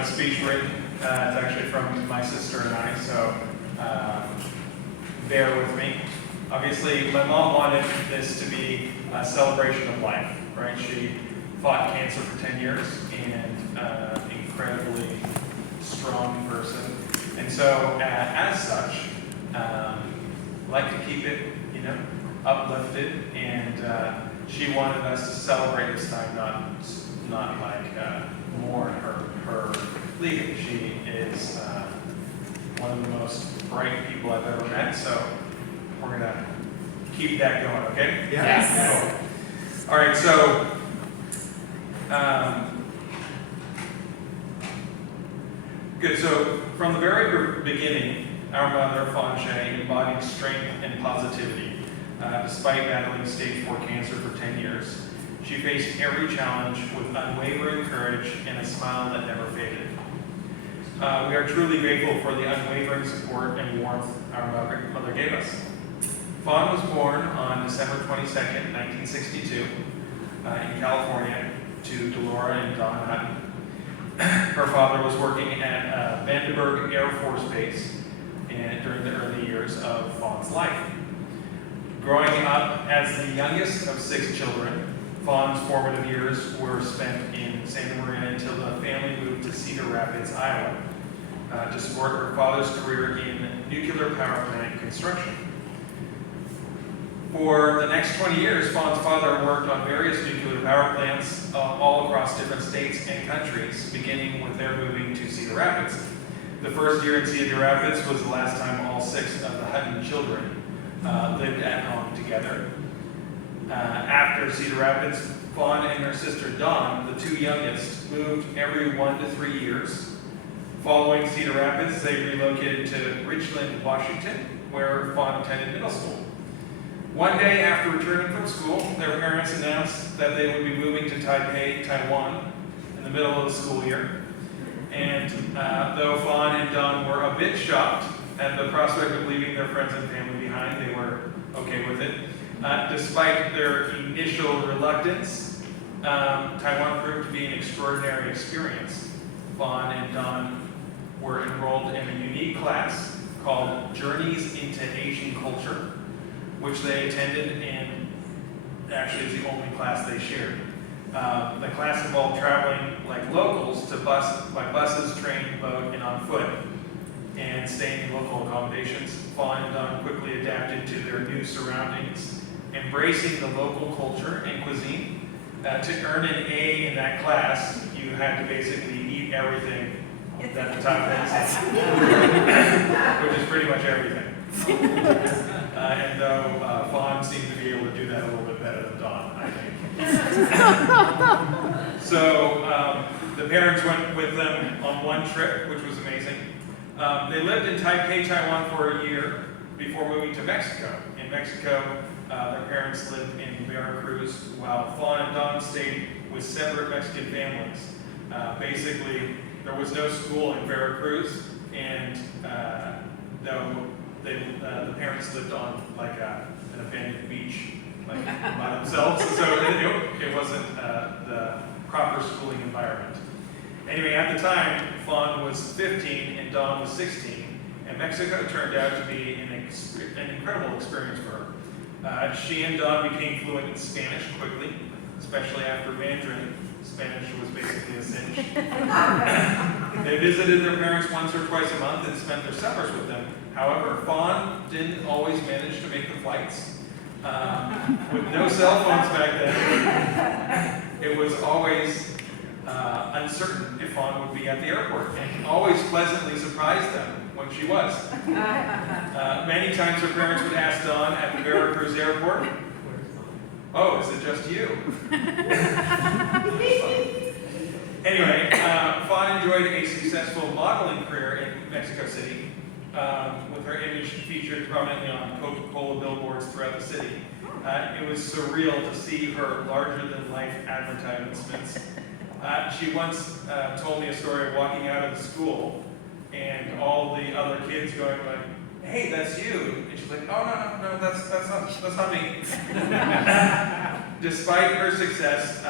a speech written. It's actually from my sister and I, so bear with me. Obviously, my mom wanted this to be a celebration of life, right? She fought cancer for 10 years and incredibly strong person. And so, as such, like to keep it, uplifted, and she wanted us to celebrate this time, not like mourn her leaving. She is one of the most bright people I've ever met, so we're gonna keep that going, okay? Yes. Cool. All right, so good. So from the very beginning, our mother, Faun'S, embodied strength and positivity. Despite battling stage 4 cancer for 10 years, she faced every challenge with unwavering courage and a smile that never faded. We are truly grateful for the unwavering support and warmth our mother gave us. Fawn was born on December 22nd, 1962, in California to Delora and Don Hutton. Her father was working at Vandenberg Air Force Base during the early years of Fawn's life. Growing up as the youngest of 6 children, Fawn's formative years were spent in Santa Maria until the family moved to Cedar Rapids, Iowa, to support her father's career in nuclear power plant construction. For the next 20 years, Fawn's father worked on various nuclear power plants all across different states and countries, beginning with their moving to Cedar Rapids. The first year in Cedar Rapids was the last time all 6 of the Hutton children lived at home together. After Cedar Rapids, Fawn and her sister Dawn, the 2 youngest, moved every 1 to 3 years. Following Cedar Rapids, they relocated to Richland, Washington, where Fawn attended middle school. One day after returning from school, their parents announced that they would be moving to Taipei, Taiwan, in the middle of the school year. And though Fawn and Dawn were a bit shocked at the prospect of leaving their friends and family behind, they were okay with it. Despite their initial reluctance, Taiwan proved to be an extraordinary experience. Fawn and Dawn were enrolled in a unique class called Journeys into Asian Culture, which they attended, and actually is the only class they shared. The class involved traveling like locals by buses, train, boat, and on foot, and staying in local accommodations. Fawn and Dawn quickly adapted to their new surroundings, embracing the local culture and cuisine. To earn an A in that class, you had to basically eat everything that the top list, which is pretty much everything. And though Fawn seemed to be able to do that a little bit better than Dawn, I think. So the parents went with them on one trip, which was amazing. They lived in Taipei, Taiwan for a year before moving to Mexico. In Mexico, their parents lived in Veracruz, while Fawn and Dawn stayed with separate Mexican families. Basically, there was no school in Veracruz, and the parents lived on like an abandoned beach, like by themselves, so it wasn't the proper schooling environment. Anyway, at the time, Fawn was 15 and Dawn was 16, and Mexico turned out to be an incredible experience for her. She and Dawn became fluent in Spanish quickly, especially after Mandarin. Spanish was basically a cinch. They visited their parents once or twice a month and spent their summers with them. However, Fawn didn't always manage to make the flights. With no cell phones back then, it was always uncertain if Fawn would be at the airport, and always pleasantly surprised them when she was. Many times her parents would ask Dawn at the Veracruz airport, "Oh, is it just you?" Anyway, Fawn enjoyed a successful modeling career in Mexico City, with her image featured prominently on Coca-Cola billboards throughout the city. It was surreal to see her larger-than-life advertisements. She once told me a story of walking out of the school and all the other kids going like, "Hey, that's you." And she's like, "Oh, no, that's not me." Despite her success,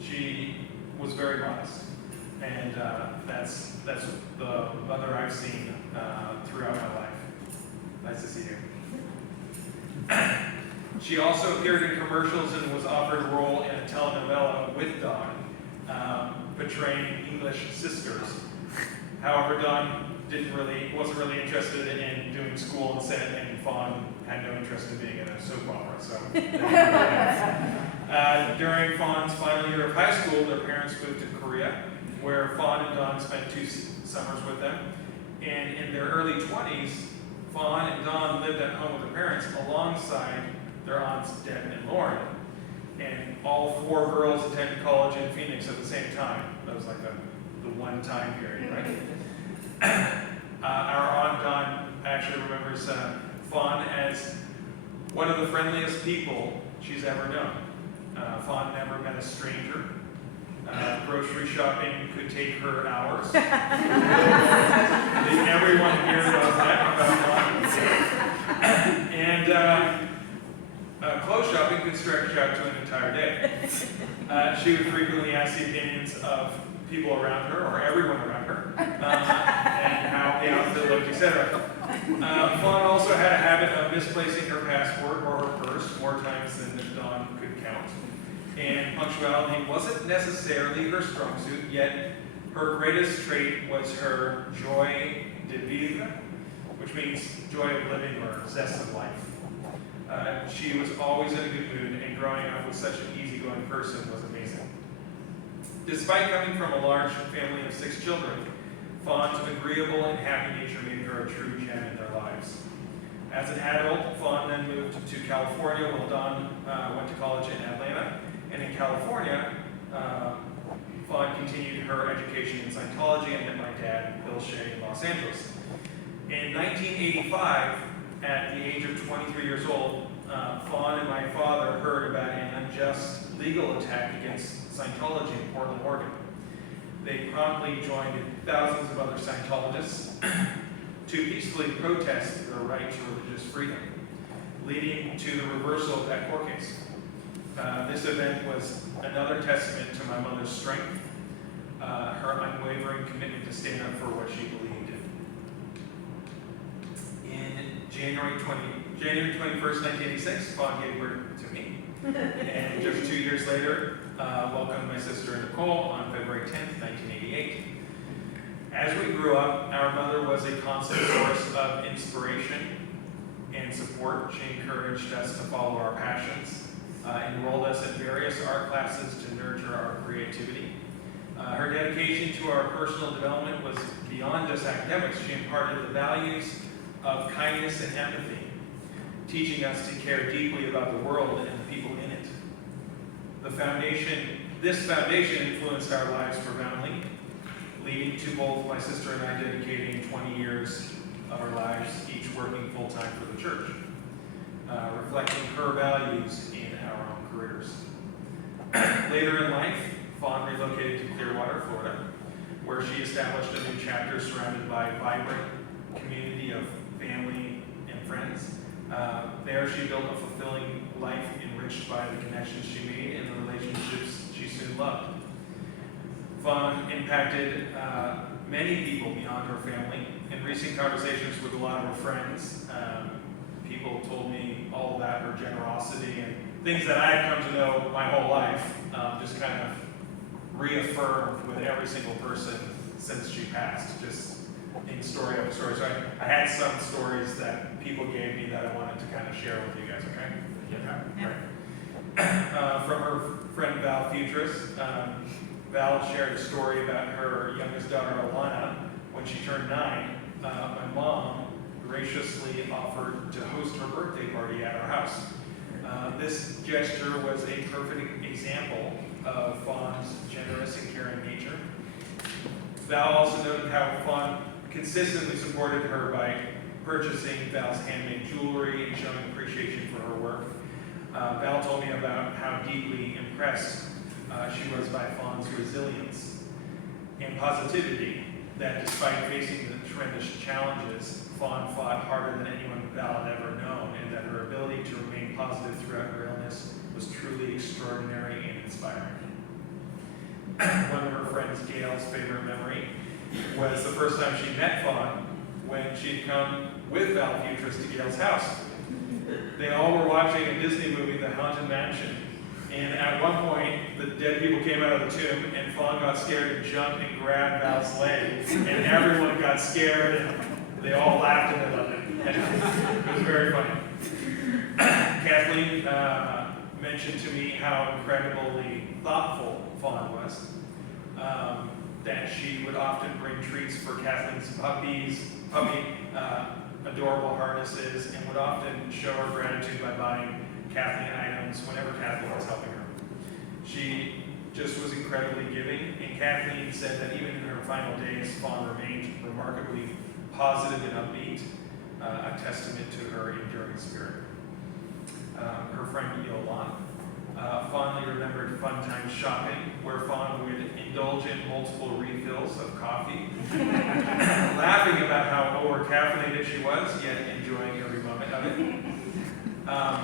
she was very modest. And that's the mother I've seen throughout my life. Nice to see you. She also appeared in commercials and was offered a role in a telenovela with Dawn, portraying English sisters. However, Dawn wasn't really interested in doing school on set, and Fawn had no interest in being in a soap opera. So, during Fawn's final year of high school, their parents moved to Korea, where Fawn and Dawn spent 2 summers with them. And in their early 20s, Fawn and Dawn lived at home with their parents alongside their aunts Deb and Lauren. And all 4 girls attended college in Phoenix at the same time. That was like the one time period, right? Our aunt Dawn actually remembers Fawn as one of the friendliest people she's ever known. Fawn never met a stranger. Grocery shopping could take her hours. I think everyone here knows that about Fawn. And clothes shopping could stretch out to an entire day. She would frequently ask the opinions of people around her, or everyone around her, and how the outfit looked, etc. Fawn also had a habit of misplacing her passport or her purse more times than Dawn could count. And punctuality wasn't necessarily her strong suit, yet her greatest trait was her joie de vivre, which means joy of living or zest of life. She was always in a good mood, and growing up with such an easygoing person was amazing. Despite coming from a large family of 6 children, Fawn's agreeable and happy nature made her a true gem in their lives. As an adult, Fawn then moved to California while Dawn went to college in Atlanta. And in California, Fawn continued her education in Scientology and met my dad, Bill Shea, in Los Angeles. In 1985, at the age of 23 years old, Fawn and my father heard about an unjust legal attack against Scientology in Portland, Oregon. They promptly joined thousands of other Scientologists to peacefully protest their right to religious freedom, leading to the reversal of that court case. This event was another testament to my mother's strength, her unwavering commitment to stand up for what she believed in. In January 21st, 1986, Fawn gave birth to me. And just 2 years later, welcomed my sister Nicole on February 10th, 1988. As we grew up, our mother was a constant source of inspiration and support. She encouraged us to follow our passions, enrolled us in various art classes to nurture our creativity. Her dedication to our personal development was beyond just academics. She imparted the values of kindness and empathy, teaching us to care deeply about the world and the people in it. This foundation influenced our lives profoundly, leading to both my sister and I dedicating 20 years of our lives, each working full-time for the church, reflecting her values in our own careers. Later in life, Fawn relocated to Clearwater, Florida, where she established a new chapter surrounded by a vibrant community of family and friends. There she built a fulfilling life enriched by the connections she made and the relationships she soon loved. Fawn impacted many people beyond her family. In recent conversations with a lot of her friends, people told me all about her generosity and things that I've come to know my whole life, just kind of reaffirmed with every single person since she passed, just in story after story. So I had some stories that people gave me that I wanted to kind of share with you guys, okay? Yeah. Right. From her friend Val Futris, Val shared a story about her youngest daughter, Alana. When she turned 9, my mom graciously offered to host her birthday party at our house. This gesture was a perfect example of Fawn's generous and caring nature. Val also noted how Fawn consistently supported her by purchasing Val's handmade jewelry and showing appreciation for her work. Val told me about how deeply impressed she was by Fawn's resilience and positivity, that despite facing the tremendous challenges, Fawn fought harder than anyone Val had ever known, and that her ability to remain positive throughout her illness was truly extraordinary and inspiring. one of her friends, Gail's favorite memory was the first time she met Fawn when she'd come with Val Futress to Gail's house. They all were watching a Disney movie, The Haunted Mansion, and at one point, the dead people came out of the tomb, and Fawn got scared and jumped and grabbed Val's leg, and everyone got scared, and they all laughed and they loved it. And it was very funny. Kathleen mentioned to me how incredibly thoughtful Fawn was. That she would often bring treats for Kathleen's puppy, adorable harnesses, and would often show her gratitude by buying Kathleen items whenever Kathleen was helping her. She just was incredibly giving, and Kathleen said that even in her final days, Fawn remained remarkably positive and upbeat, a testament to her enduring spirit. Her friend Yolanda fondly remembered fun time shopping, where Fawn would indulge in multiple refills of coffee, laughing about how over-caffeinated she was, yet enjoying every moment of it.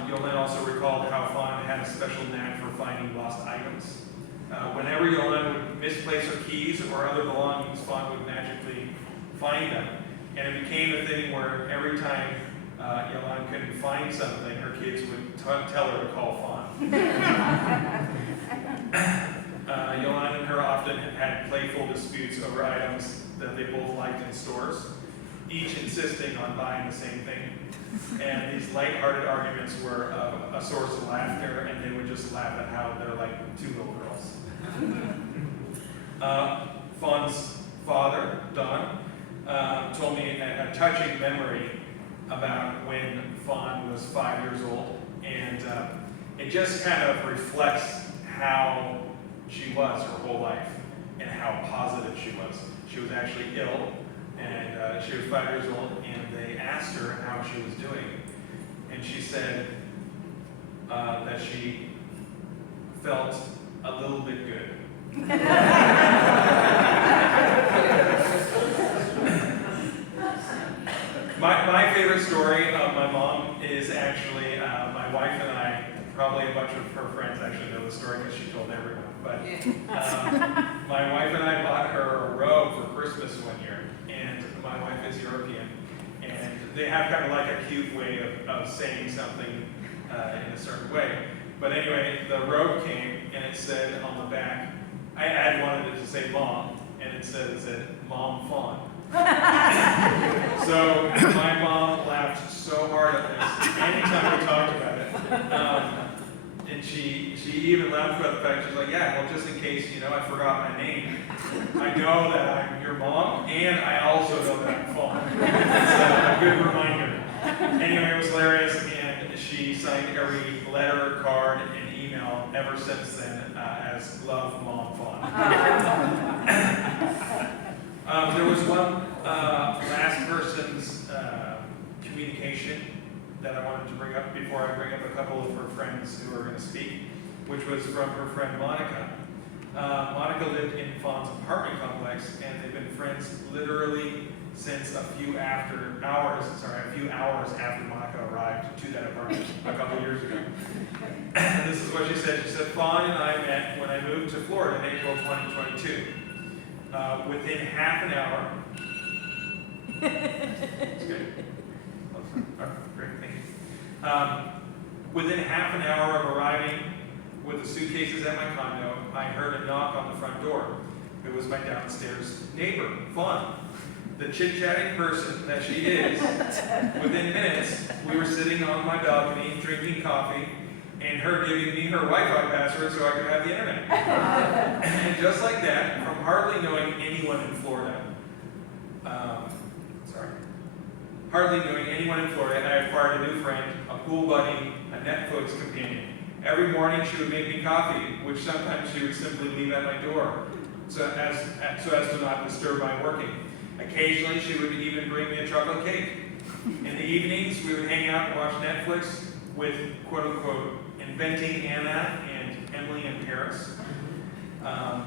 Yolanda also recalled how Fawn had a special knack for finding lost items. Whenever Yolanda would misplace her keys or other belongings, Fawn would magically find them. And it became a thing where every time Yolanda couldn't find something, her kids would tell her to call Fawn. Yolanda and her often had playful disputes over items that they both liked in stores, each insisting on buying the same thing. And these lighthearted arguments were a source of laughter, and they would just laugh at how they're like two little girls. Fawn's father, Don, told me a touching memory about when Fawn was 5 years old, and it just kind of reflects how she was her whole life and how positive she was. She was actually ill, and she was 5 years old, and they asked her how she was doing, and she said that she felt a little bit good. My favorite story of my mom is actually my wife and I, probably a bunch of her friends actually know the story because she told everyone, but my wife and I bought her a robe for Christmas one year, and my wife is European, and they have kind of like a cute way of saying something in a certain way. But anyway, the robe came, and it said on the back, I had wanted it to say Mom, and it said Mom Fawn. So my mom laughed so hard at this anytime we talked about it. And she even laughed about the fact, she's like, yeah, well, just in case, I forgot my name. I know that I'm your mom, and I also know that I'm Fawn. It's a good reminder. Anyway, it was hilarious, and she signed every letter, card, and email ever since then as Love Mom Fawn. There was one last person's communication that I wanted to bring up before I bring up a couple of her friends who are going to speak, which was from her friend Monica. Monica lived in Faun's apartment complex, and they've been friends literally since a few hours after Monica arrived to that apartment a couple years ago. And this is what she said. She said, Faun and I met when I moved to Florida in April 2022. Within half an hour, that's good. Oh, great, thank you. Within half an hour of arriving with the suitcases at my condo, I heard a knock on the front door. It was my downstairs neighbor, Faun. The chit-chatting person that she is. Within minutes, we were sitting on my balcony drinking coffee, and her giving me her Wi-Fi password so I could have the internet. And just like that, from hardly knowing anyone in Florida, I acquired a new friend, a pool buddy, a Netflix companion. Every morning she would make me coffee, which sometimes she would simply leave at my door, so as to not disturb my working. Occasionally she would even bring me a chocolate cake. In the evenings we would hang out and watch Netflix with quote-unquote Inventing Anna and Emily in Paris,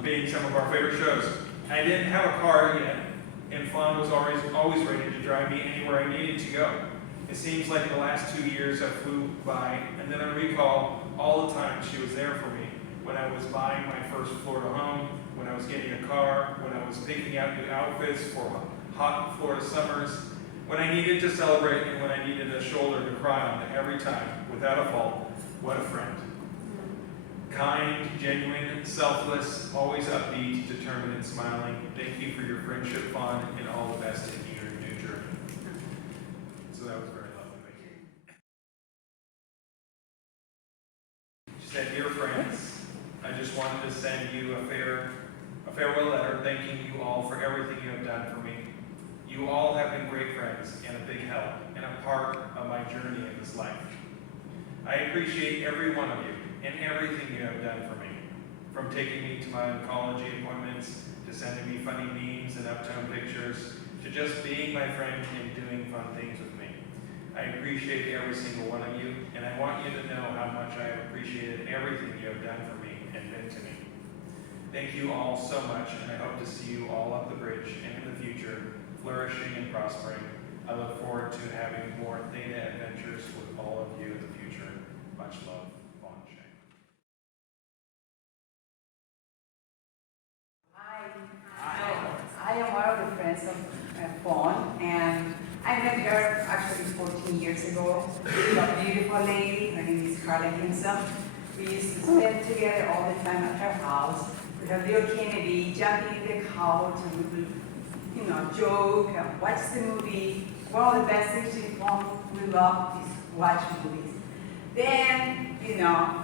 being some of our favorite shows. I didn't have a car yet, and Faun was always ready to drive me anywhere I needed to go. It seems like the last 2 years have flew by, and then I recall all the time she was there for me when I was buying my first Florida home, when I was getting a car, when I was picking out new outfits for hot Florida summers, when I needed to celebrate and when I needed a shoulder to cry on every time, without a fault. What a friend. Kind, genuine, selfless, always upbeat, determined, and smiling. Thank you for your friendship, Fawn, and all the best in your new journey. So that was very lovely. Thank you. She said, "Dear friends, I just wanted to send you a farewell letter thanking you all for everything you have done for me. You all have been great friends and a big help and a part of my journey in this life. I appreciate every one of you and everything you have done for me, from taking me to my oncology appointments, to sending me funny memes and uptone pictures, to just being my friend and doing fun things with me. I appreciate every single one of you, and I want you to know how much I have appreciated everything you have done for me and been to me. Thank you all so much, and I hope to see you all up the bridge and in the future, flourishing and prospering. I look forward to having more Theta adventures with all of you in the future. Much love, Fawn Shane." I am one of the friends of Fawn, and I met her actually 14 years ago. She's a beautiful lady. Her name is Carla Hinson. We used to spend together all the time at her house with her little Kennedy, jumping in the couch, and we would, joke and watch the movie. One of the best things in Fawn we love is watch movies. Then,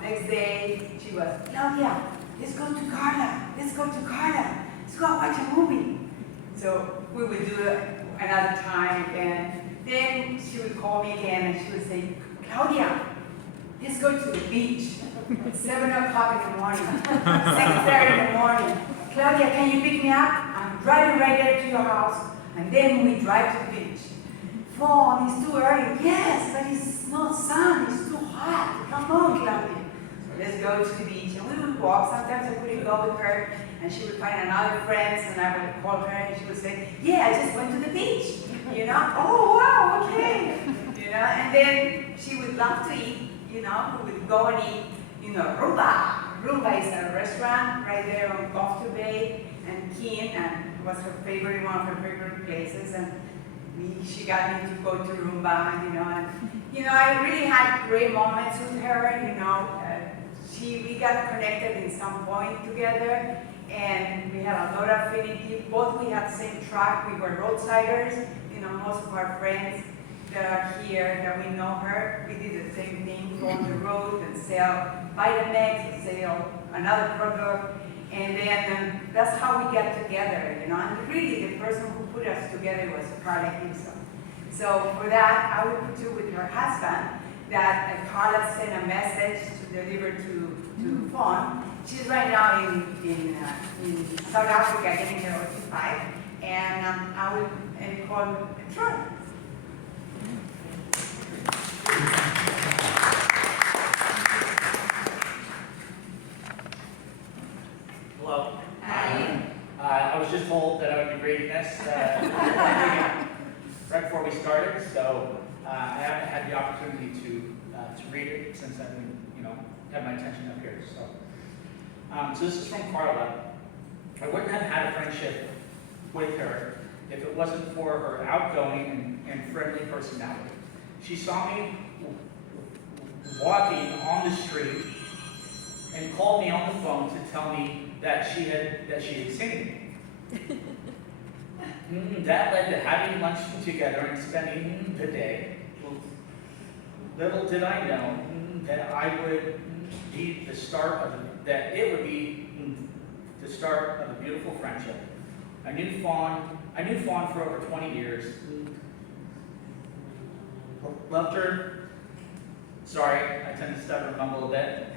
next day she was, "Claudia, let's go to Carla. Let's go to Carla. Let's go watch a movie." So we would do it another time, and then she would call me again and she would say, "Claudia, let's go to the beach. It's 7 o'clock in the morning, 6:30 in the morning. Claudia, can you pick me up? I'm driving right there to your house." And then we drive to the beach. "Fawn, it's too early." "Yes, but it's not sun, it's too hot. Come on, Claudia." So let's go to the beach. And we would walk. Sometimes I wouldn't go with her, and she would find another friend, and I would call her, and she would say, "Yeah, I just went to the beach." "Oh, wow, okay." And then she would love to eat, we would go and eat, Rumba. Rumba is a restaurant right there on Gulf Bay and Keene, and it was one of her favorite places, and she got me to go to Rumba, and I really had great moments with her, we got connected in some point together, and we had a lot of affinity. Both we had the same track. We were roadsiders. Most of our friends that are here, that we know her, we did the same thing, go on the road and sell Vitamix, and sell another product, and then that's how we got together, and really the person who put us together was Carla himself. So for that, I would put you with her husband, that Carla sent a message to deliver to Fawn. She's right now in South Africa getting her OT5, and I would call Troy. Hello. Hi. I was just told that I would be reading this right before we started, so I haven't had the opportunity to read it since I've been, had my attention up here. So this is from Carla. I wouldn't have had a friendship with her if it wasn't for her outgoing and friendly personality. She saw me walking on the street and called me on the phone to tell me that she had seen me. That led to having lunch together and spending the day. Little did I know that I would be the start of it would be the start of a beautiful friendship. I knew Fawn for over 20 years. Loved her. Sorry, I tend to stutter and mumble a bit,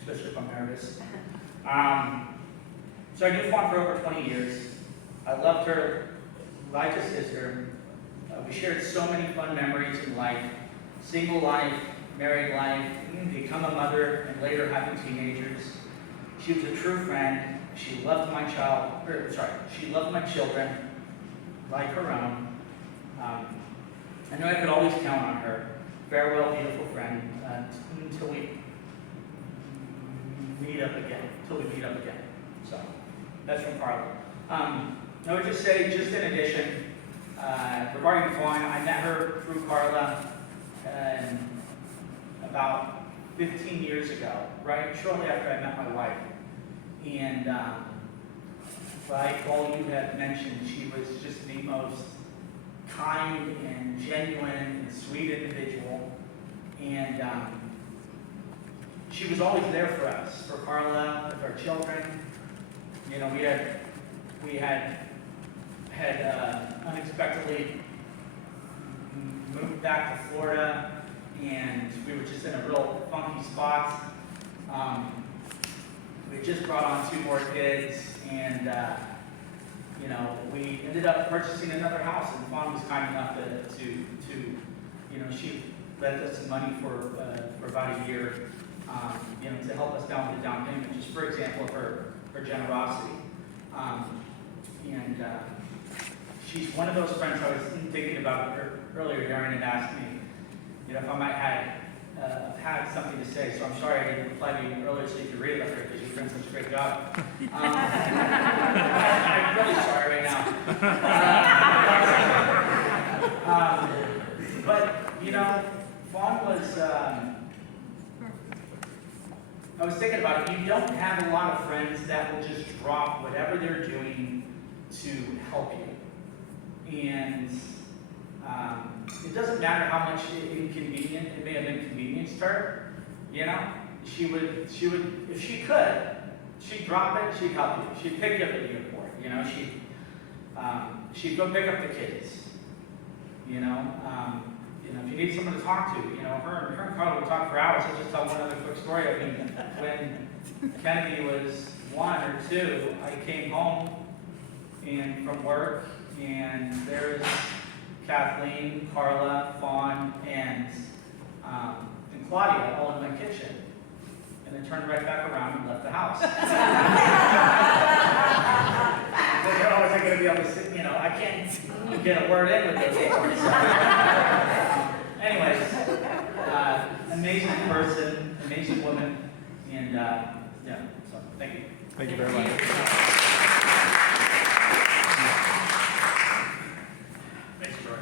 especially if I'm nervous. So I knew Fawn for over 20 years. I loved her like a sister. We shared so many fun memories in life. Single life, married life, become a mother, and later having teenagers. She was a true friend. She loved my children like her own. I knew I could always count on her. Farewell, beautiful friend, until we meet up again. So, That's from Carla. I would just say, just in addition, regarding Fawn, I met her through Carla about 15 years ago, right? Shortly after I met my wife. And like all you have mentioned, she was just the most kind and genuine and sweet individual. And she was always there for us, for Carla, with our children. You know, we had unexpectedly moved back to Florida, and we were just in a real funky spot. We just brought on 2 more kids, and you know, we ended up purchasing another house, and Fawn was kind enough to you know, she lent us some money for about a year, you know, to help us down with the down payment, just for example of her generosity. And she's one of those friends I was thinking about earlier. Darren had asked me, you know, if I might had something to say. So I'm sorry I didn't reply to you earlier so you could read it up there because you've done such a great job. I'm really sorry right now. But you know, Fawn was. I was thinking about it. You don't have a lot of friends that will just drop whatever they're doing to help you. And it doesn't matter how much it may have inconvenienced her. You know, she would, if she could, she'd drop it, she'd help you. She'd pick you up at the airport. You know, she'd go pick up the kids. You know, if you need someone to talk to, you know, her and Carla would talk for hours. I'll just tell one other quick story. I mean, when Kennedy was 1 or 2, I came home from work, and there's Kathleen, Carla, Fawn, and Claudia all in my kitchen. And then turned right back around and left the house. They're always going to be able to sit, you know, I can't get a word in with those people. Anyways, amazing person, amazing woman, and yeah, so thank you. Thank you very much. Thanks, Troy.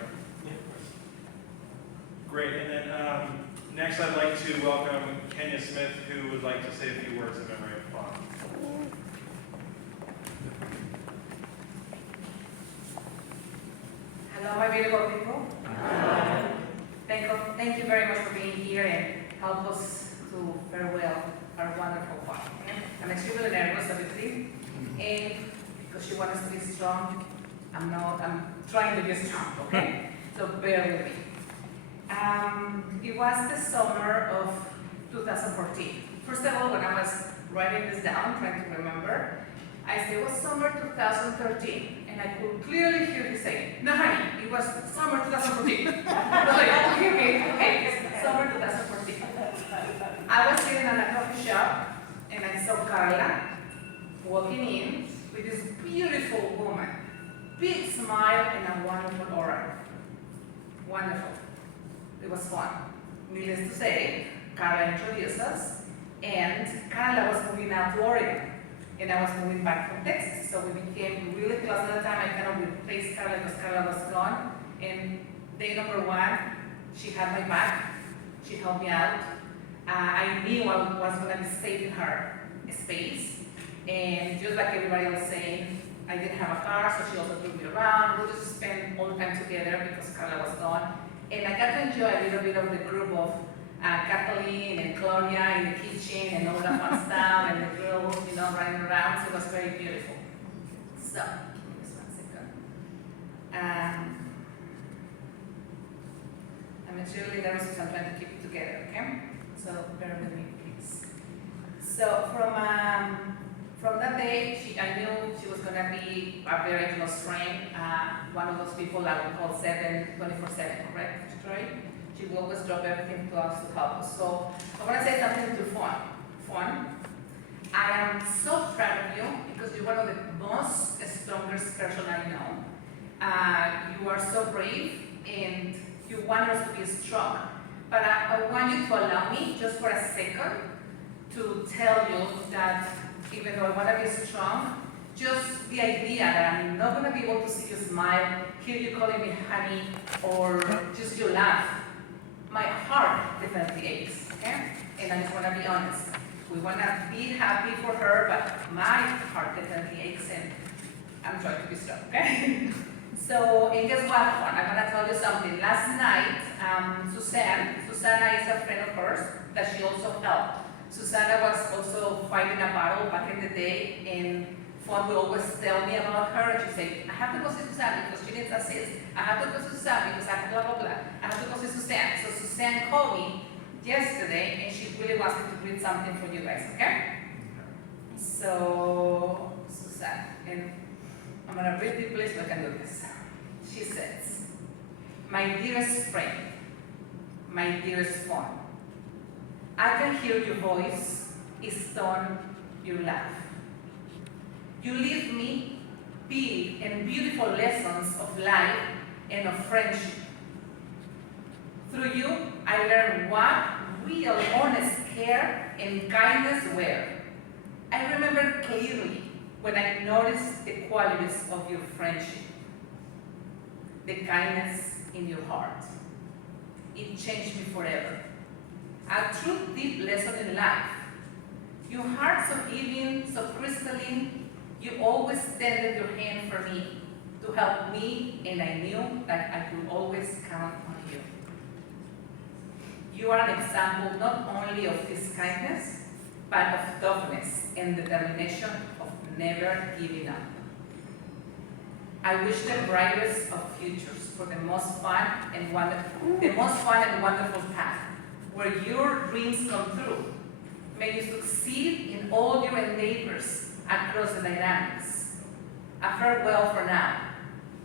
Great, and then next I'd like to welcome Kenya Smith, who would like to say a few words in memory of Fawn. Hello, my beautiful people. Thank you very much for being here and help us to farewell our wonderful Fawn. I'm extremely nervous, obviously, and because she wants us to be strong, I'm trying to be strong, okay? So bear with me. It was the summer of 2014. First of all, when I was writing this down, trying to remember, I said it was summer 2013. And I could clearly hear you say, no honey, it was summer 2014. I was like, okay, summer 2014. I was sitting in a coffee shop and I saw Carla walking in with this beautiful woman. Big smile and a wonderful aura. Wonderful. It was fun. Needless to say, Carla introduced us, and Carla was moving out to Oregon. And I was moving back from Texas, so we became really close at the time. I kind of replaced Carla because Carla was gone. And day number 1, she had my back. She helped me out. I knew I was going to be saving her space. And just like everybody else saying, I didn't have a car, so she also took me around. We just spent all the time together because Carla was gone. And I got to enjoy a little bit of the group of Kathleen and Claudia in the kitchen and all that fun stuff, and the girls, you know, running around. So it was very beautiful. So, just 1 second. I'm extremely nervous because I'm trying to keep it together, okay? So bear with me, please. So from that day, I knew she was going to be a very close friend, one of those people that we call 24/7, correct, Troy? She will always drop everything to us to help us. So I want to say something to Fawn. I am so proud of you because you're one of the most strongest person I know. You are so brave and you want us to be strong. But I want you to allow me just for a second to tell you that even though I want to be strong, just the idea that I'm not gonna be able to see you smile, hear you calling me honey, or just your laugh, my heart definitely aches, okay? And I just wanna be honest. We wanna be happy for her, but my heart definitely aches, and I'm trying to be strong, okay? So, and guess what, Juan? I'm gonna tell you something. Last night, Susana is a friend of hers that she also helped. Susana was also fighting a battle back in the day, and Faun would always tell me about her, and she'd say, I have to go see Susana because she needs assist. I have to go see Susana because I have blah, blah, blah. I have to go see Susana. So Susana called me yesterday, and she really wants me to read something for you guys, okay? So, Susana, and I'm gonna read it, please, so I can do this. She says, my dearest friend, my dearest Faun, I can hear your voice, its tone, your laugh. You leave me big and beautiful lessons of life and of friendship. Through you, I learned what real honest care and kindness were. I remember clearly when I noticed the qualities of your friendship, the kindness in your heart. It changed me forever. A true deep lesson in life. Your heart so giving, so crystalline, you always extended your hand for me to help me, and I knew that I could always count on you. You are an example not only of this kindness, but of toughness and determination of never giving up. I wish the brightest of futures for the most fun and wonderful path, where your dreams come true. May you succeed in all your endeavors across the dynamics. A farewell for now,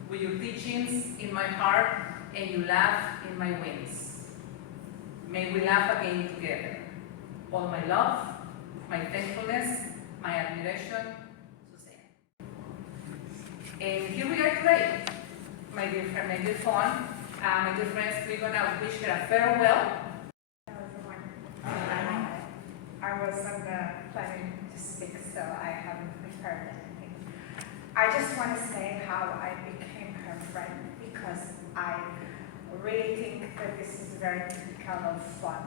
with your teachings in my heart and you laugh in my wings. May we laugh again together. All my love, my thankfulness, my admiration, Susana. And here we are today, my dear friend, my dear Faun, my dear friends, we're gonna wish her a farewell. Hello, everyone. I wasn't planning to speak, so I haven't prepared anything. I just want to say how I became her friend, because I really think that this is very typical of fun.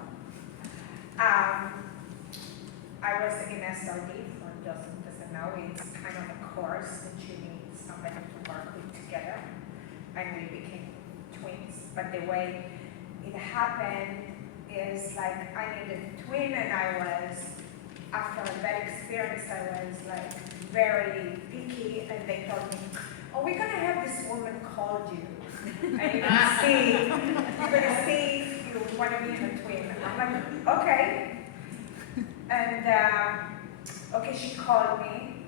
I was in SRD, for those who doesn't know, it's kind of a course that you need somebody to work with together, and we became twins. But the way it happened is like I needed a twin, and I was, after a bad experience, I was like very picky, and they told me, oh, we're gonna have this woman call you, and you're gonna see if you want to be in a twin. I'm like, okay. And okay, she called me,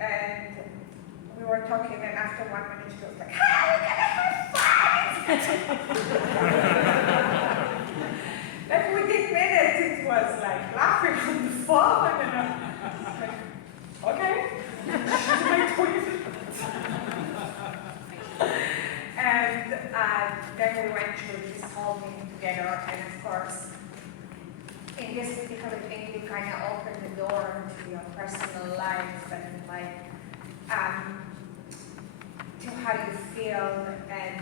and we were talking, and after 1 minute she was like, "Hi, we're gonna have fun!" Like within minutes, it was like laughing on the phone, and I'm like, okay, she's my twin. And then we went through this whole thing together, and of course, in this particular thing, you kind of open the door to your personal life and like to how you feel and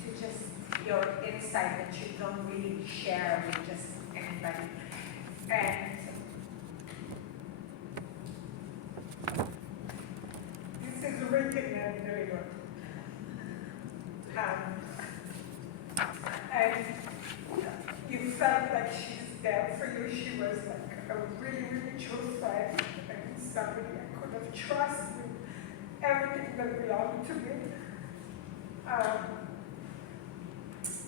to just your insight that you don't really share with just anybody. And this is written and very good. And you felt like she's there for you. She was like a really, really true friend and somebody I could have trusted with everything that belonged to me.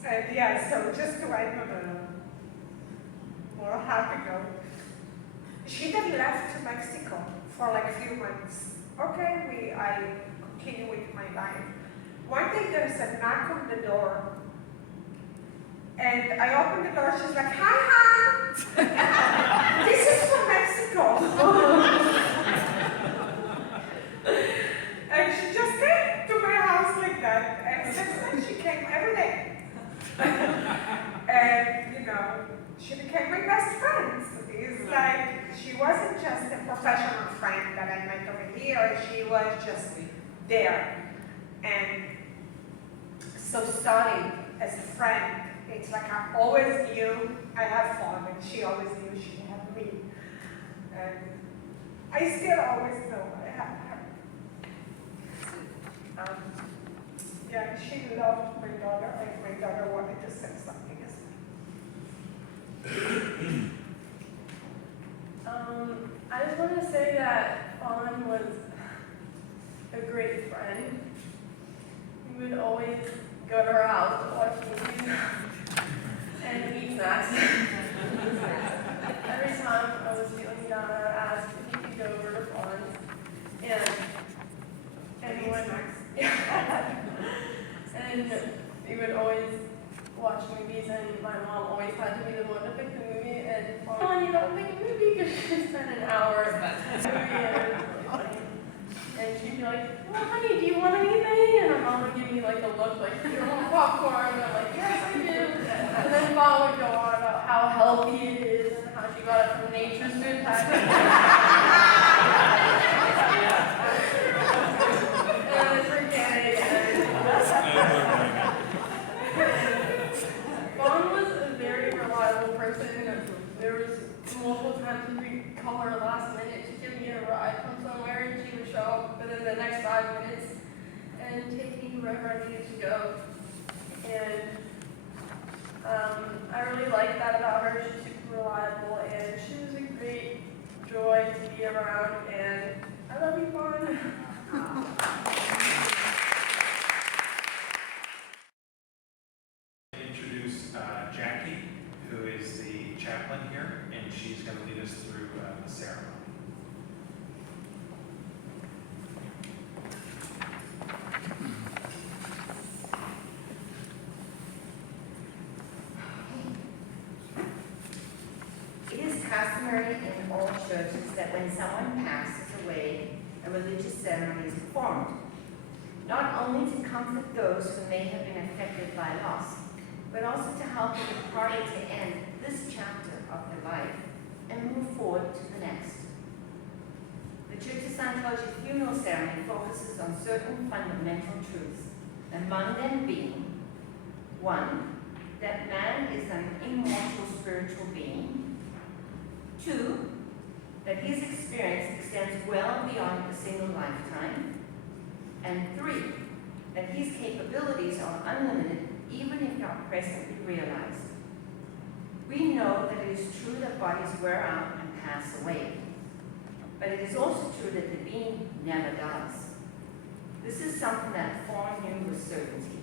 And yeah, so just to end on a more happy note, she then left to Mexico for like a few months. Okay, I continue with my life. One day there's a knock on the door, and I open the door, she's like, hi, this is from Mexico. And she just came to my house like that, and since then she came every day. And, you know, she became my best friend. So It's like, she wasn't just a professional friend that I met over here, she was just there. And so starting as a friend, it's like I always knew I had fun, and she always knew she had me. And I still always know I have her. Yeah, she loved my daughter, and my daughter wanted to say something as well. I just want to say that Fawn was a great friend. He would always go to her house to watch movies and eat snacks. Every time I was feeling down, I would ask if he could go over to Fawn's and when and we would always watch movies, and my mom always had to be the one to pick the movie, and Fawn, you don't pick a movie because she spent an hour in that movie, and it was really funny. And she'd be like, well, honey, do you want anything? And my mom would give me like a look like, do you want popcorn? And I'm like, yes, I do. And then Fawn would go on about how healthy it is and how she got it from Nature's food package. And it's organic. Fawn was a very reliable person. There was multiple times we'd call her last minute to give me a ride from somewhere, and she would show up within the next 5 minutes and take me wherever I needed to go. And I really liked that about her. She's super reliable, and she was a great joy to be around, and I love you, Fawn. Introduce Jackie, who is the chaplain here, and she's going to lead us through the ceremony. It is customary in all churches that when someone passes away, a religious ceremony is performed, not only to comfort those who may have been affected by loss, but also to help the departed to end this chapter of their life and move forward to the next. The Church of Scientology funeral ceremony focuses on certain fundamental truths, among them being, 1, that man is an immortal spiritual being. 2, that his experience extends well beyond a single lifetime. And 3, that his capabilities are unlimited even if not presently realized. We know that it is true that bodies wear out and pass away, but it is also true that the being never does. This is something that Fawn knew with certainty.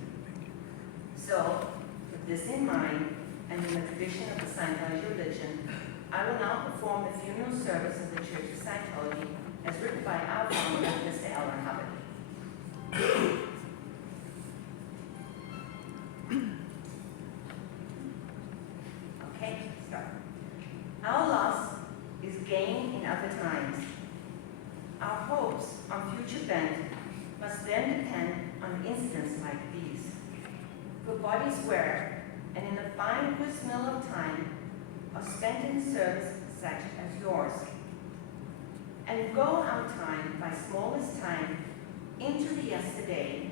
So, with this in mind, and in the tradition of the Scientology religion, I will now perform the funeral service of the Church of Scientology as written by our founder, Mr. Ellen Hubbard. Okay, start. Our loss is gain in other times. Our hopes on future bent must then depend on incidents like these. For bodies wear, and in the fine gristmill of time, are spent in service such as yours. And go our time by smallest time into the yesterday,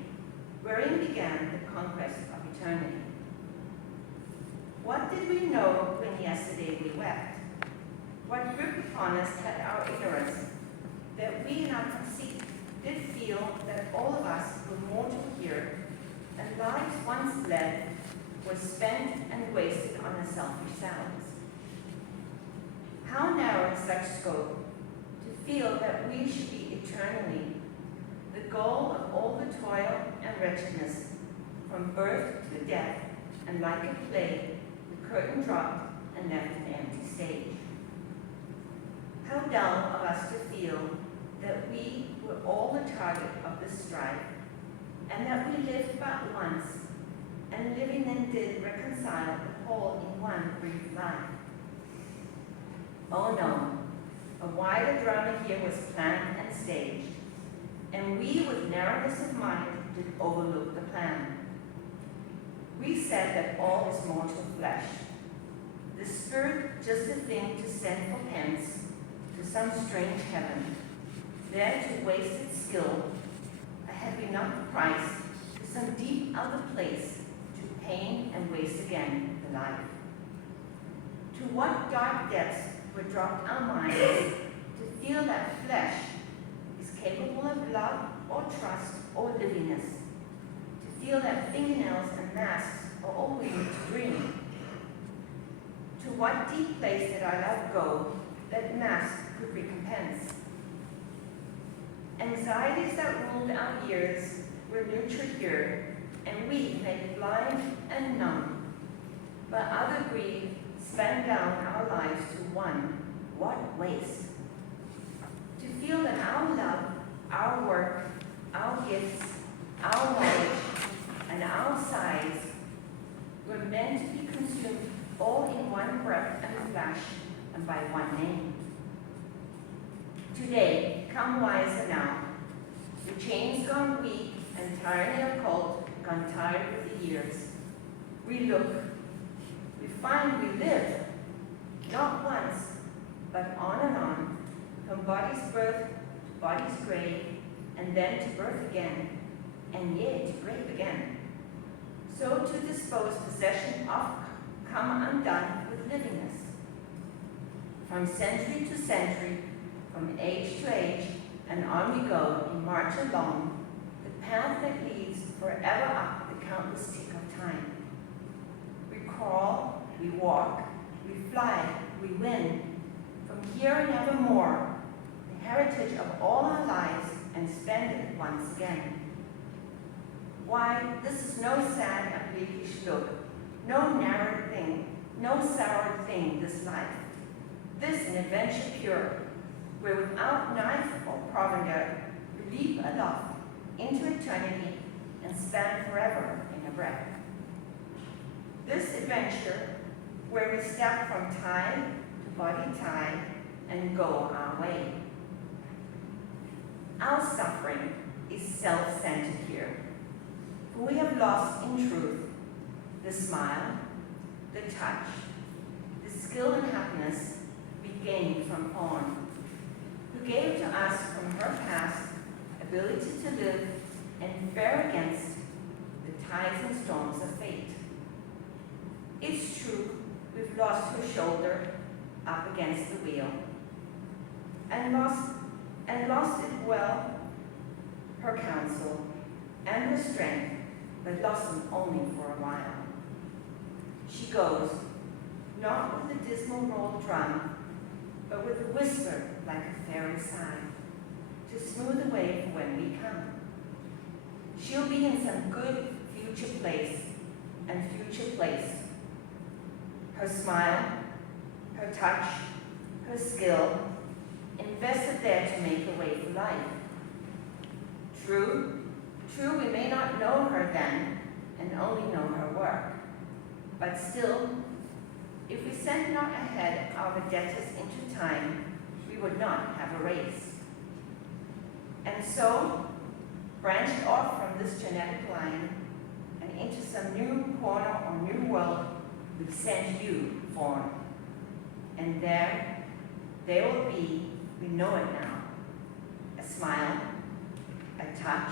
wherein began the conquest of eternity. What did we know when yesterday we wept? What grip upon us had our ignorance, that we in our conceit did feel that all of us were mortal here, and lives once led were spent and wasted on our selfish selves. How narrow is such scope to feel that we should be eternally the goal of all the toil and wretchedness, from birth to death, and like a play, the curtain dropped and left an empty stage. How dull of us to feel that we were all the target of this strife, and that we lived but once, and living then did reconcile the whole in one brief life. Oh no, a wider drama here was planned and staged, and we with narrowness of mind did overlook the plan. We said that all is mortal flesh. the spirit just a thing to send for pence to some strange heaven, there to waste its skill, a heavy enough price to some deep other place, to pain and waste again the life. To what dark depths were dropped our minds, to feel that flesh is capable of love or trust or livingness, to feel that fingernails and masks are all we need to dream. To what deep place did our love go that masks could recompense? Anxieties that ruled our years were nurtured here, and we made blind and numb. But other greed spanned down our lives to one, what waste? To feel that our love, our work, our gifts, our knowledge, and our sighs were meant to be consumed all in one breath and flash, and by one name. Today, come wiser now, the chains gone weak and tyranny of cult gone tired with the years. We look, we find we live, not once, but on, from body's birth to body's grave, and then to birth again, and yet to grave again. So to dispose possession of come undone with livingness. From century to century, from age to age, and on we go in march along, the path that leads forever up the countless tick of time. We crawl, we walk, we fly, we win, from here and evermore, the heritage of all our lives, and spend it once again. Why, this is no sad and bleakish look, no narrow thing, no sour thing, this life. This an adventure pure, where without knife or provender, we leap aloft into eternity and span forever in a breath. This adventure, where we step from tie to body tie and go our way. Our suffering is self-centered here, for we have lost in truth the smile, the touch, the skill and happiness we gained from Faun, who gave to us from her past ability to live and fare against the tides and storms of fate. It's true, we've lost her shoulder up against the wheel, and lost it well, her counsel and her strength, but lost them only for a while. She goes, not with a dismal roll drum, but with a whisper like a fairy sigh, to smooth the way for when we come. She'll be in some good future place, and future place. Her smile, her touch, her skill, invested there to make the way for life. True, we may not know her then, and only know her work. But still, if we sent not ahead our vedetas into time, we would not have a race. And so, branched off from this genetic line, and into some new corner or new world, we've sent you, Faun. And there they will be, we know it now, a smile, a touch,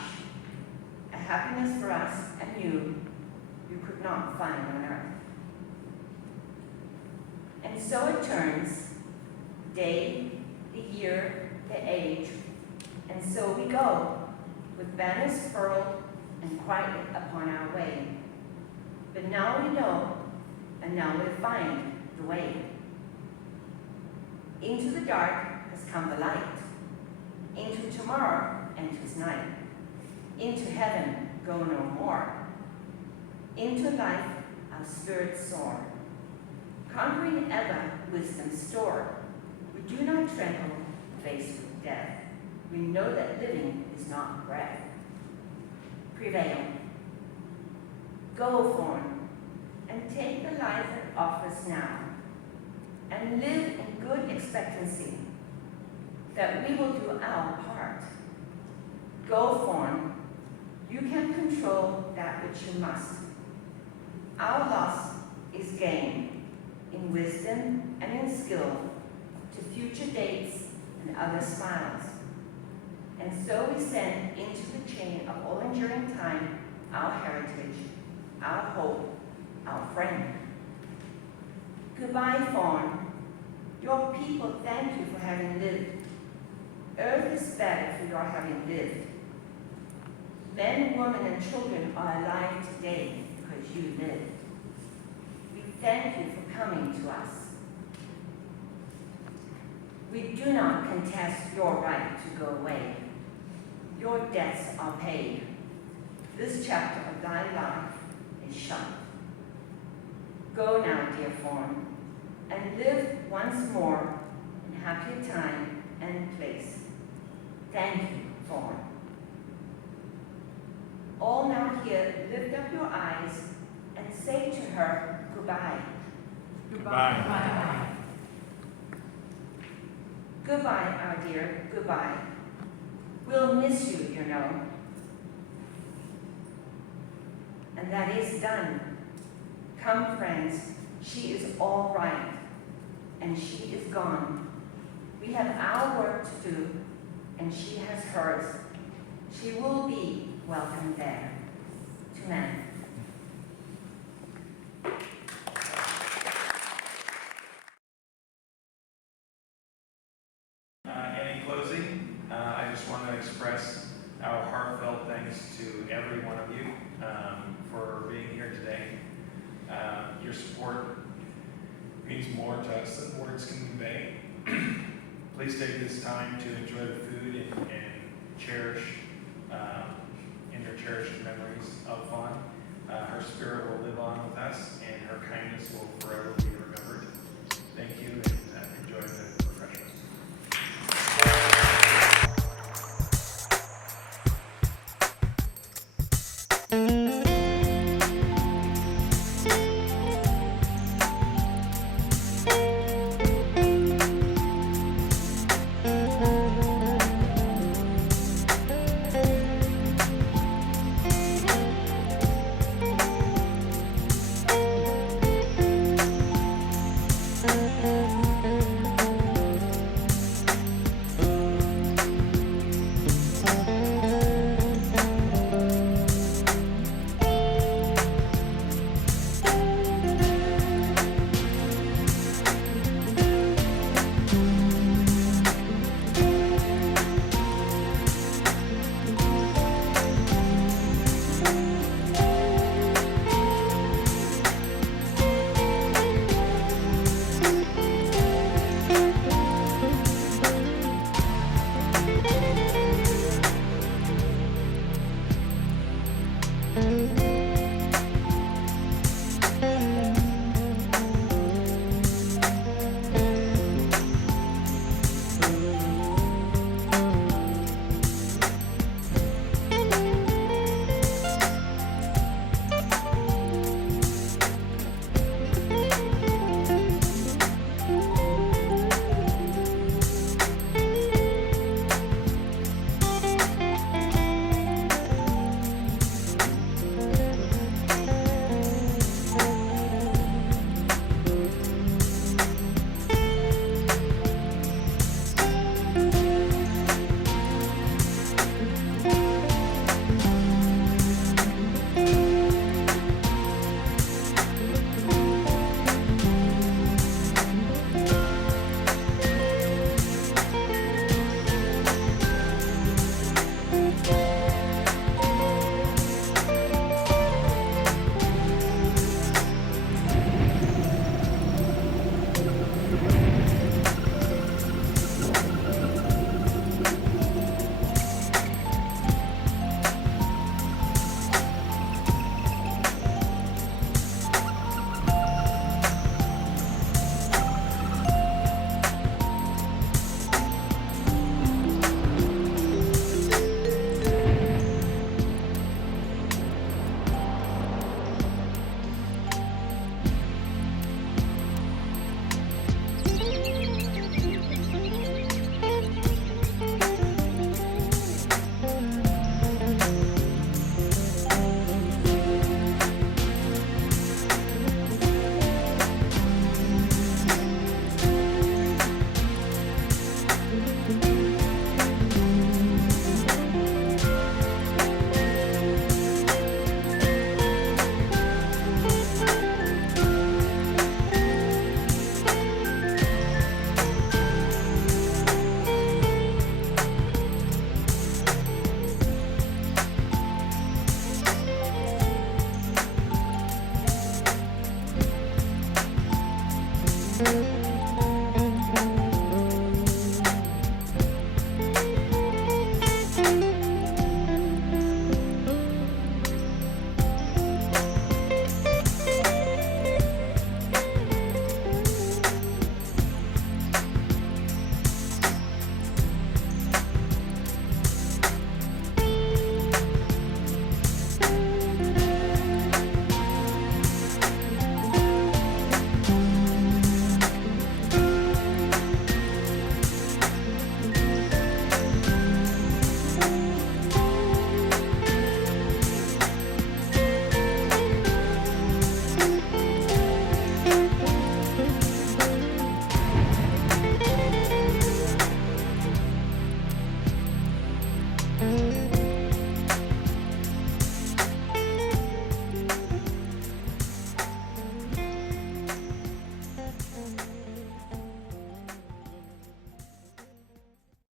a happiness for us and you could not find on earth. And so it turns, day, the year, the age, and so we go, with banners furled and quiet upon our way. But now we know, and now we'll find the way. Into the dark has come the light. Into tomorrow enters night. Into heaven go no more. Into life our spirits soar. Conquering ever wisdom store. We do not tremble faced with death. We know that living is not breath. Prevail. Go, Faun, and take the life that offers now, and live in good expectancy that we will do our part. Go, Faun, you can control that which you must. Our loss is gain in wisdom and in skill to future dates and other smiles. And so we send into the chain of all enduring time our heritage, our hope, our friend. Goodbye, Fawn. Your people thank you for having lived. Earth is better for your having lived. Men, women, and children are alive today because you lived. We thank you for coming to us. We do not contest your right to go away. Your debts are paid. This chapter of thy life is shut. Go now, dear Fawn, and live once more in happier time and place. Thank you, Fawn. All now here, lift up your eyes and say to her goodbye. Goodbye. Goodbye, our dear, goodbye. We'll miss you, you know. And that is done. Come, friends, she is all right, and she is gone. We have our work to do, and she has hers. She will be welcome there. To men. And in closing, I just want to express our heartfelt thanks to every one of you for being here today. Your support means more to us than words can convey. Please take this time to enjoy the food and cherish in your cherished memories of Fawn. Her spirit will live on with us, and her kindness will forever